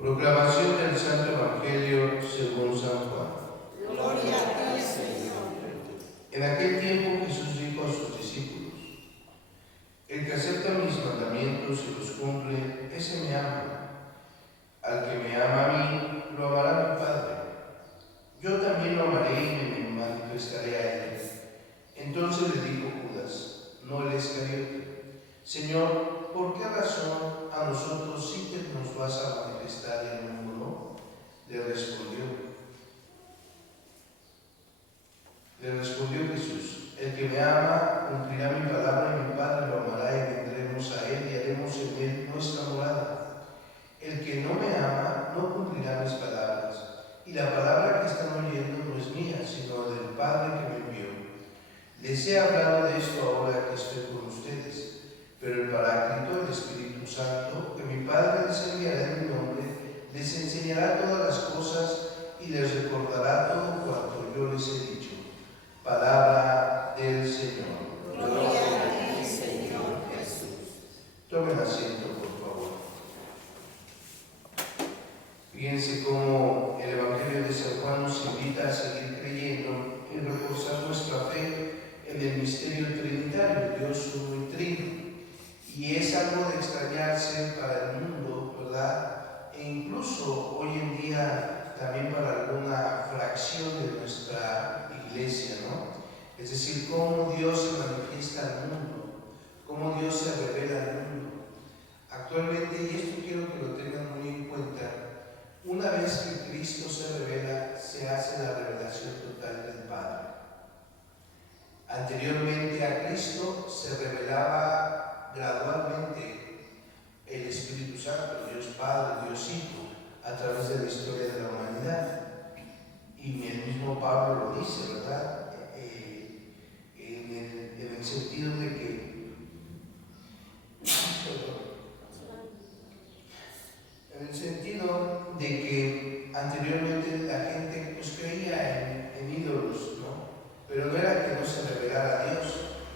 Proclamación del Santo Evangelio según San Juan. Gloria a ti, Señor. En aquel tiempo Jesús dijo a sus discípulos: el que acepta mis mandamientos y los cumple, ese me ama. Al que me ama a mí, lo amará mi Padre. Yo también lo amaré y me manifestaré a él. Entonces le dijo Judas, no el Iscariote: Señor, ¿por qué razón a nosotros sí que nos vas a manifestar y al mundo no? Le respondió Jesús: el que me ama cumplirá mi palabra y mi Padre lo amará y vendremos a él y haremos en él nuestra morada. El que no me ama no cumplirá mis palabras, y la palabra que están oyendo no es mía, sino del Padre que me envió. Les he hablado de esto ahora que estoy con ustedes, pero el Paráclito, el Espíritu Santo, que mi Padre les enviará en mi nombre, les enseñará todas las cosas y les recordará todo cuanto yo les he dicho. Palabra del Señor. Gloria a ti, Señor Jesús. Tomen asiento, por favor. Fíjense cómo el Evangelio de San Juan nos invita a seguir creyendo y reforzar nuestra fe en el misterio trinitario, Dios uno y trino. Y es algo de extrañarse para el mundo, ¿verdad? E incluso hoy en día también para alguna fracción de nuestra iglesia, ¿no? Es decir, cómo Dios se manifiesta al mundo, cómo Dios se revela al mundo. Actualmente, y esto quiero que lo tengan muy en cuenta, una vez que Cristo se revela, se hace la revelación total del Padre. Anteriormente a Cristo se revelaba gradualmente el Espíritu Santo, Dios Padre, Dios Hijo, a través de la historia de la humanidad. Y el mismo Pablo lo dice, ¿verdad? En el sentido de que anteriormente la gente pues creía en ídolos, ¿no? Pero no era que no se revelara a Dios,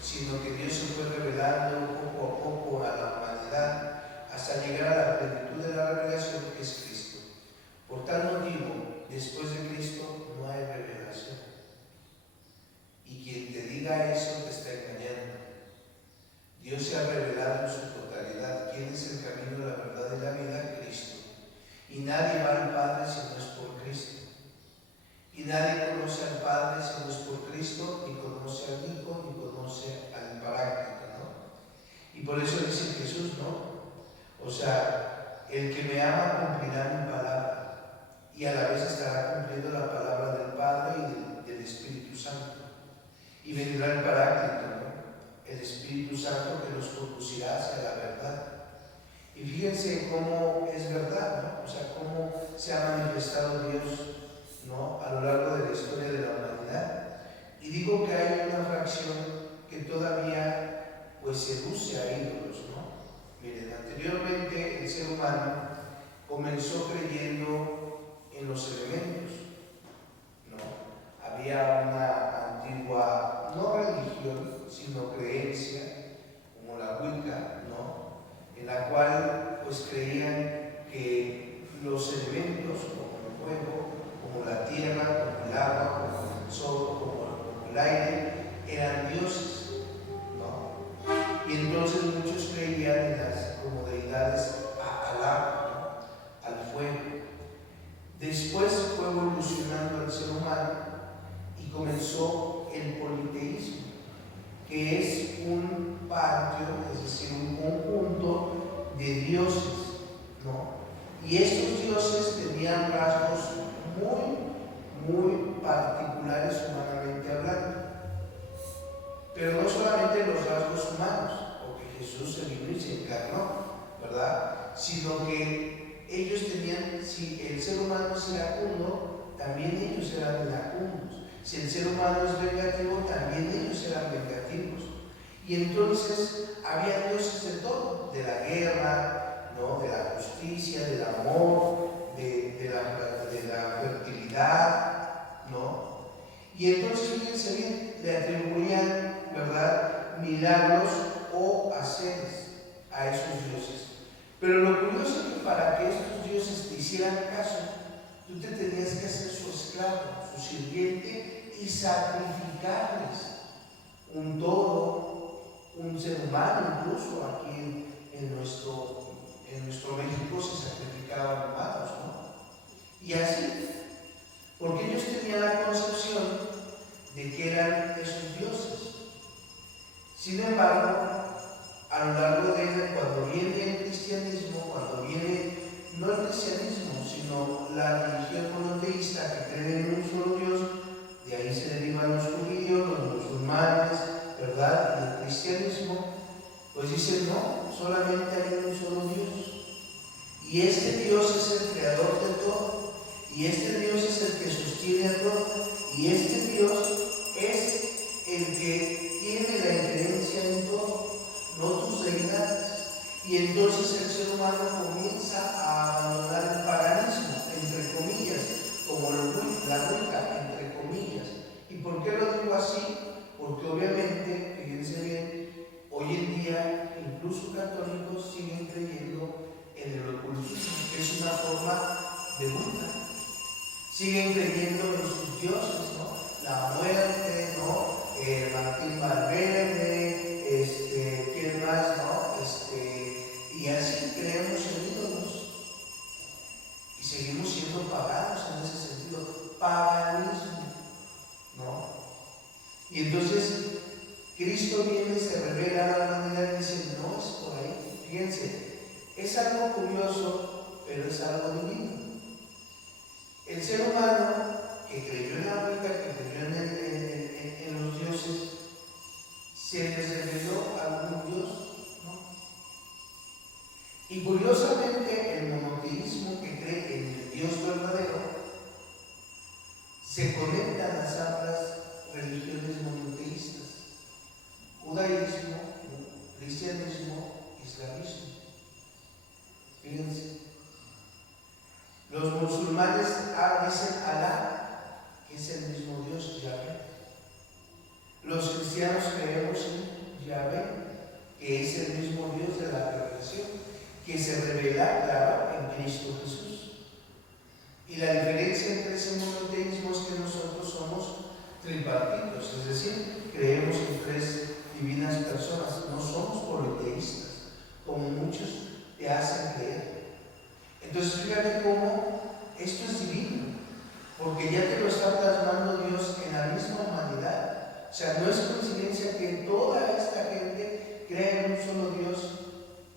sino que Dios se fue revelando poco a poco a la humanidad hasta llegar a la plenitud de la revelación que es Cristo. Por tal motivo, después de Cristo no hay revelación. Y quien te diga eso te está engañando. Dios se ha revelado en su totalidad. ¿Quién es el camino, la verdad y la vida? Cristo. Y nadie va al Padre si no es por Cristo. Y nadie conoce al Padre si no es por Cristo, ni conoce al Hijo, ni conoce al Paráclito, ¿no? Y por eso dice Jesús, ¿no? O sea, el que me ama cumplirá mi palabra, y a la vez estará cumpliendo la palabra del Padre y del Espíritu Santo. Y vendrá el Paráclito, ¿no? El Espíritu Santo que nos conducirá hacia la verdad. Y fíjense cómo es verdad, ¿no? O sea, cómo se ha manifestado Dios, ¿no? A lo largo de la historia de la humanidad. Y digo que hay una fracción que todavía pues seduce a ídolos, ¿no? Miren, anteriormente el ser humano comenzó creyendo en los elementos, ¿no? Había una antigua, no religión, sino creencia, como la Wicca, ¿no? En la cual pues creían que los elementos, como el fuego, como la tierra, como el agua, como el sol, como el aire, eran dioses, ¿no? Y entonces muchos creían en las como deidades al agua, ¿no? Al fuego. Después fue evolucionando el ser humano y comenzó el politeísmo, que es un patio, es decir, un conjunto de dioses, ¿no? Y estos dioses tenían rasgos muy particulares humanamente hablando. Pero no solamente los rasgos humanos, porque Jesús se vino y se encarnó, ¿verdad? Sino que ellos tenían, si el ser humano es iracundo, también ellos eran iracundos. Si el ser humano es vengativo, también ellos eran vengativos. Y entonces había dioses de todo, de la guerra, ¿no? De la justicia, del amor, de la fertilidad, ¿no? Y entonces, fíjense bien, le atribuían, ¿verdad?, milagros o haceres a esos dioses. Pero lo curioso es que para que estos dioses te hicieran caso, tú te tenías que hacer su esclavo, su sirviente y sacrificarles un toro, un ser humano. Incluso aquí en nuestro México se sacrificaban humanos, ¿no? Y así, porque ellos tenían la concepción de que eran esos dioses. Sin embargo, a lo largo de cuando viene el cristianismo, cuando viene no el cristianismo, sino la religión monoteísta que cree en un solo Dios, de ahí se derivan los judíos, los musulmanes, ¿verdad? Y el cristianismo, pues dicen no, solamente hay un solo Dios. Y este Dios es el creador de todo, y este Dios es el que sostiene a todo, y este Dios es el que tiene la injerencia en todo, no tus deidades. Y entonces el ser humano comienza a abandonar el paganismo, entre comillas, como la Wicca, entre comillas. ¿Y por qué lo digo así? Porque obviamente, fíjense bien, hoy en día incluso católicos siguen creyendo en el ocultismo, que es una forma de Wicca. Siguen creyendo en sus dioses, ¿no? La muerte, ¿no? Martín Valverde, ¿quién más, no? Y así creemos en ídolos. Y seguimos siendo paganos en ese sentido, paganismo, ¿no? Y entonces Cristo viene, se revela a la humanidad y dice, no es por ahí. Fíjense, es algo curioso, pero es algo divino. El ser humano que creyó en la Wicca, que creyó en los dioses, se les reveló algún dios, ¿no? Y curiosamente el monoteísmo que cree en el Dios verdadero se conecta a las otras religiones monoteístas: judaísmo, cristianismo, islamismo. Fíjense, los musulmanes dicen Alá, que es el mismo Dios, Yahvé. Los cristianos creemos en Yahvé, que es el mismo Dios de la creación, que se revela, claro, en Cristo Jesús. Y la diferencia entre ese monoteísmo es que nosotros somos tripartitos, es decir, creemos en tres divinas personas, no somos politeístas, como muchos te hacen creer. Entonces fíjate cómo esto es divino, porque ya te lo está plasmando Dios en la misma humanidad. O sea, no es coincidencia que toda esta gente crea en un solo Dios,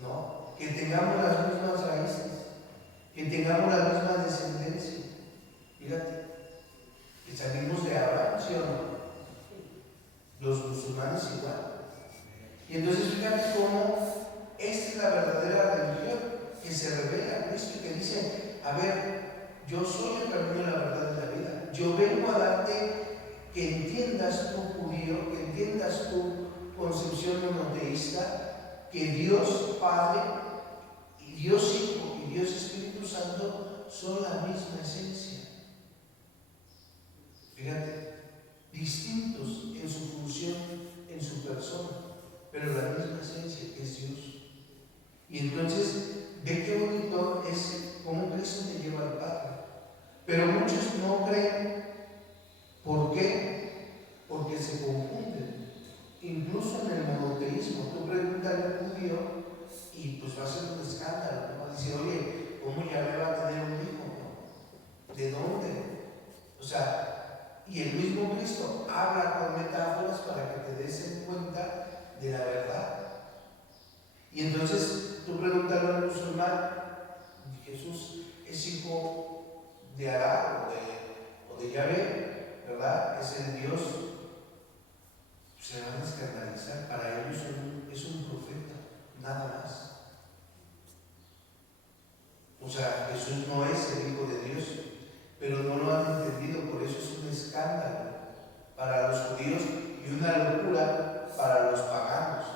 ¿no? Que tengamos las mismas raíces, que tengamos la misma descendencia. Fíjate, que salimos de Abraham, ¿sí o no? Los musulmanes igual. Y entonces fíjate cómo esta es la verdadera religión, que se revela a Cristo y que dice, a ver, yo soy el camino, la verdad y la vida. Yo vengo a darte que entiendas tú, judío, que entiendas tu concepción monoteísta, que Dios Padre, y Dios Hijo y Dios Espíritu Santo son la misma esencia. Fíjate, distintos en su función, en su persona, pero la misma esencia, que es Dios. Y entonces, ve qué bonito es cómo Cristo te lleva al Padre. Pero muchos no creen. ¿Por qué? Porque se confunden. Incluso en el monoteísmo, tú pregúntale a un judío y pues va a ser un escándalo, ¿no? Va a decir, oye, ¿cómo Yahvé va a tener un hijo? ¿No? ¿De dónde? O sea, y el mismo Cristo habla con metáforas para que te des en cuenta de la verdad. Y entonces tú pregúntale a un musulmán, Jesús es hijo de Alá o de Yahvé, ¿verdad? Es el Dios. Se van a escandalizar. Para ellos es un profeta, nada más. O sea, Jesús no es el Hijo de Dios, pero no lo han entendido, por eso es un escándalo para los judíos y una locura para los paganos.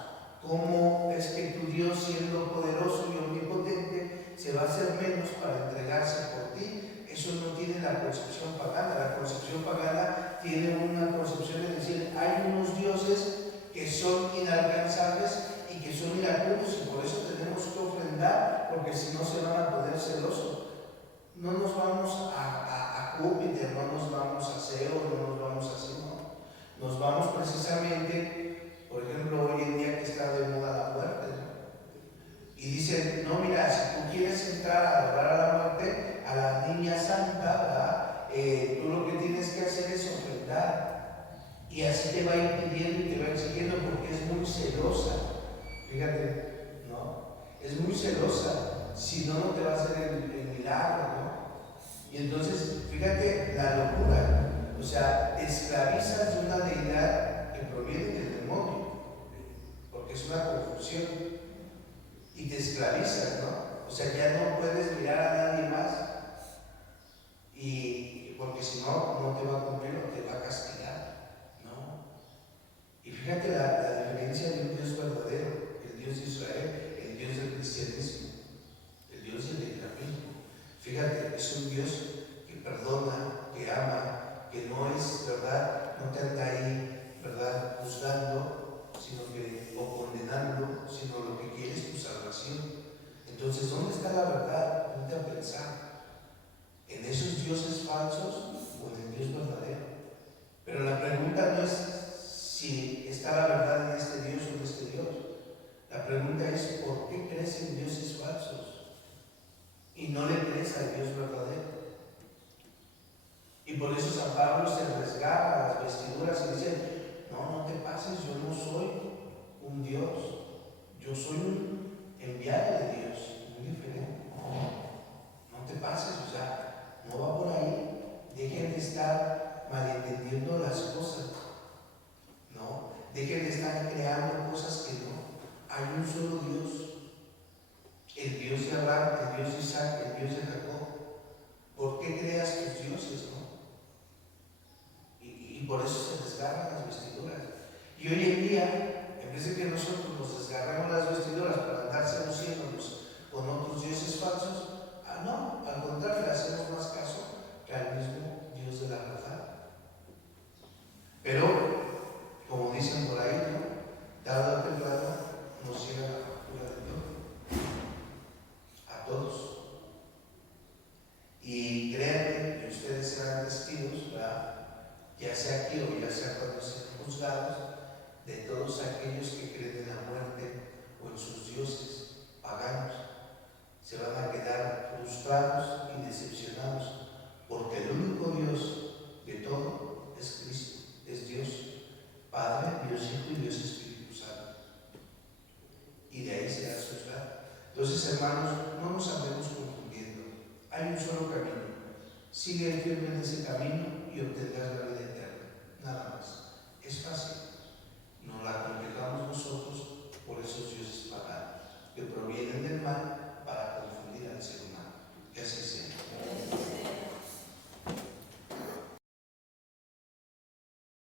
¿Cómo es que tu Dios, siendo poderoso y omnipotente, se va a hacer menos para entregarse por ti? Eso no tiene la concepción pagana. La concepción pagana tiene una concepción de decir, hay unos dioses que son inalcanzables y que son iracundos, y por eso tenemos que ofrendar, porque si no se van a poner celosos. No nos vamos a Júpiter, no nos vamos a Zeus, no nos vamos así, no. Nos vamos precisamente, por ejemplo, hoy en día que está de moda la muerte, ¿no? Y dicen, no, mira, si tú quieres entrar a adorar a la muerte, a la niña santa, ¿verdad? Tú lo que tienes que hacer es ofrendar. Y así te va impidiendo y te va exigiendo porque es muy celosa. Fíjate, ¿no? Es muy celosa. Si no, no te va a hacer el milagro, ¿no? Y entonces, fíjate la locura. O sea, te esclavizas de una deidad que proviene del demonio, porque es una confusión. Y te esclavizas, ¿no? O sea, ya no puedes mirar a nadie más. Y porque si no, no te va a cumplir o te va a castigar, ¿no? Y fíjate la diferencia de un Dios verdadero, el Dios de Israel, el Dios del cristianismo, el Dios del islamismo. Fíjate, es un Dios que perdona, que ama, que no es, ¿verdad? No te anda ahí, ¿verdad? Juzgando, o condenando, sino lo que quiere es tu salvación. Entonces, ¿dónde está la verdad? Ponte a pensar. ¿En esos dioses falsos o en el Dios verdadero? Pero la pregunta no es si está la verdad en este Dios o en este Dios. La pregunta es ¿por qué crees en dioses falsos y no le crees al Dios verdadero? Y por eso San Pablo se rasgaba las vestiduras y dice, no te pases, yo no soy un Dios, yo soy un enviado de Dios, muy diferente. No te pases, o sea, no va por ahí. Dejen de estar malentendiendo las cosas, ¿no? Dejen de estar creando cosas que no. Hay un solo Dios, el Dios de Abraham, el Dios de Isaac, el Dios de Jacob. ¿Por qué creas tus dioses, no? Y por eso se desgarran las vestiduras. Y hoy en día, en vez de que nosotros nos desgarremos las vestiduras para andar seduciéndonos con otros dioses falsos, no, al contrario, le hacemos más caso que al mismo Dios de la verdad. Pero, como dicen por ahí, ¿no? Tarde o temprano nos llega la factura de Dios. A todos. Y créanme que ustedes serán testigos, ¿verdad? Ya sea aquí o ya sea cuando sean juzgados, de todos aquellos que creen en la muerte o en sus dioses paganos. Se van a quedar frustrados y decepcionados, porque el único Dios de todo es Cristo, es Dios Padre, Dios Hijo y Dios Espíritu Santo. Y de ahí será juzgado. Entonces, hermanos, no nos andemos confundiendo. Hay un solo camino. Sigue firme en ese camino y obtendrás la vida eterna. Nada más. Es fácil. No la complicamos nosotros por esos dioses paganos que provienen del mal